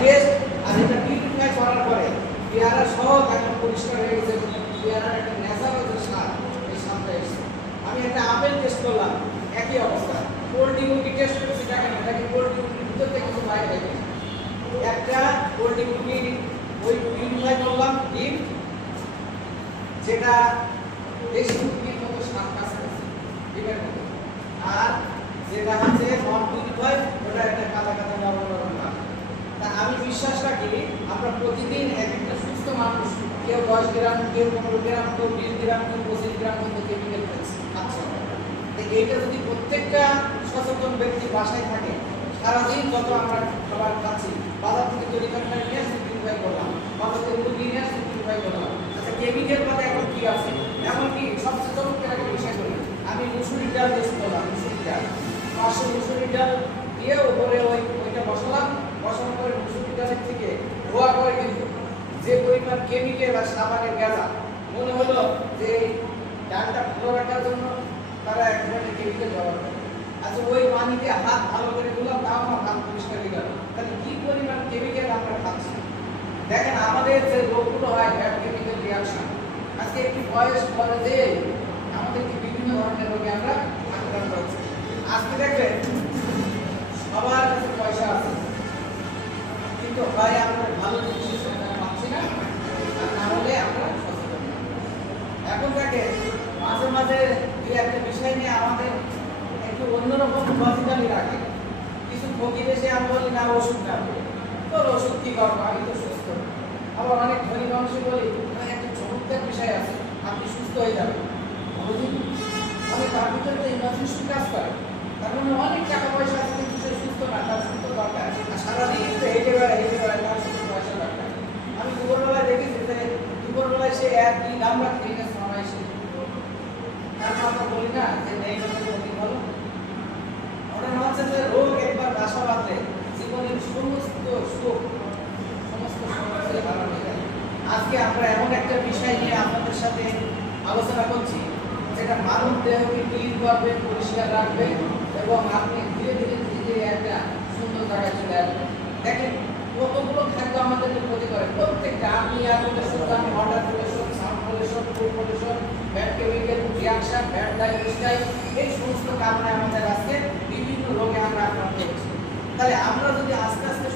Test আর এটা purify করার পরে পেয়ারা সহ এখন পরিষ্কার হয়ে গেছে। পেয়ারার একটা ন্যাচারাল যে স্বাদ, এই স্বাদটা এসেছে। আমি একটা আপেল টেস্ট করলাম, একই অবস্থা। পোল্ট্রি মুরগি টেস্ট করেছি, দেখেন এটাকে পোল্ট্রি মুরগির ভিতর থেকে কিছু বাইরে থাকে। একটা পোল্ট্রি মুরগি ওই পিউরিফাই করলাম ডিম, যেটা দেশি মুরগির মতো স্বাদ কাছাকাছি ডিমের মতো, আর যেটা হচ্ছে নন পিউরিফাই ওটা একটা কাদা কাদা নরম না। তা আমি বিশ্বাস রাখি আমরা প্রতিদিন এক একটা সুস্থ মানুষ, কেউ 10 গ্রাম, কেউ 15 গ্রাম, কেউ 20 গ্রাম, কেউ 25 গ্রাম মতো কেমিক্যাল খাচ্ছে। এইটা যদি প্রত্যেকটা সচেতন ব্যক্তি বাসায় থাকে, সারাদিন যত আমরা খাবার খাচ্ছি, বাজার থেকে তৈরি করে নিয়ে সিম্পলিফাই করলাম, বাজার থেকে মুরগি নিয়ে সিম্পলিফাই করলাম। আচ্ছা, কেমিক্যাল বাদে এখন কি আছে? এমনকি সবচেয়ে চমৎকার একটা বিষয় করি, আমি মুসুরির ডাল টেস্ট করলাম। মুসুরির ডাল 500 মুসুরির ডাল দিয়ে ওপরে ওইটা বসালাম। বসানোর পরে মুসুরির ডালের থেকে ধোয়া করে কিন্তু যে পরিমাণ কেমিক্যাল আর সাবানের গাঁজা, মনে হলো যে ডালটা ভালো রাখার জন্য তারা এক ধরনের কেমিক্যাল ব্যবহার করে। আচ্ছা, ওই পানিতে হাত ভালো করে ধুলাম, তাও আমার হাত পরিষ্কার হয়ে গেল। তাহলে কি পরিমাণ কেমিক্যাল আমরা খাচ্ছি? দেখেন আমাদের যে রোগগুলো হয়, ব্যাড কেমিক্যাল রিয়াকশন, আজকে একটি বয়স পরে যে আমাদেরকে বিভিন্ন ধরনের রোগে আমরা আক্রান্ত হচ্ছি। আজকে দেখবেন সবার কাছে পয়সা আছে, কিন্তু হয় আমরা ভালো জিনিস পাচ্ছি না, আর না হলে আমরা সচেতন না। এখন দেখেন মাঝে মাঝে দুই একটা বিষয় নিয়ে আমাদের একটু অন্যরকম লজিক্যালি রাখে। কিছু ফকির এসে আমি বলি না ওষুধ খাবো, তোর ওষুধ কি করবো, আমি তো সুস্থ। আবার অনেক ধনী মানুষই বলি একটা চমৎকার বিষয় আছে, আপনি সুস্থ হয়ে যাবেন। মানে তার ভিতরে তো ইমার্জেন্সি কাজ করে, তার মানে অনেক টাকা পয়সা আছে কিন্তু সে সুস্থ না, তার সুস্থ দরকার। আর সারাদিন কিন্তু হেঁটে বেড়ায় তার সুস্থ পয়সা দরকার। আমি দুপুরবেলায় দেখেছি যে দুপুরবেলায় সে একই নাম্বার থেকে সময় এসে, কারণ আমরা বলি না যে নেই ক্ষতি ভালো। ওটা হচ্ছে যে রোগ একবার বাসা বাঁধলে জীবনের সমস্ত সুখ, সমস্ত সমস্যা ভালো হয়ে যায়। আজকে আমরা এমন একটা বিষয় নিয়ে আপনাদের সাথে আলোচনা করছি, যেটা মানব দেহকে ক্লিন করবে, পরিষ্কার রাখবে, এবং আপনি ধীরে ধীরে ধীরে একটা সুন্দর জায়গায় চলে আসবেন। দেখেন কতগুলো খাদ্য আমাদের ক্ষতি করে, প্রত্যেকটা। আপনি air pollution, water pollution, sound pollution, food pollution, bad chemical reaction, bad lifestyle, এই সমস্ত কারণে আমাদের আজকে বিভিন্ন রোগে আমরা আক্রান্ত হচ্ছি। তাহলে আমরা যদি আস্তে আস্তে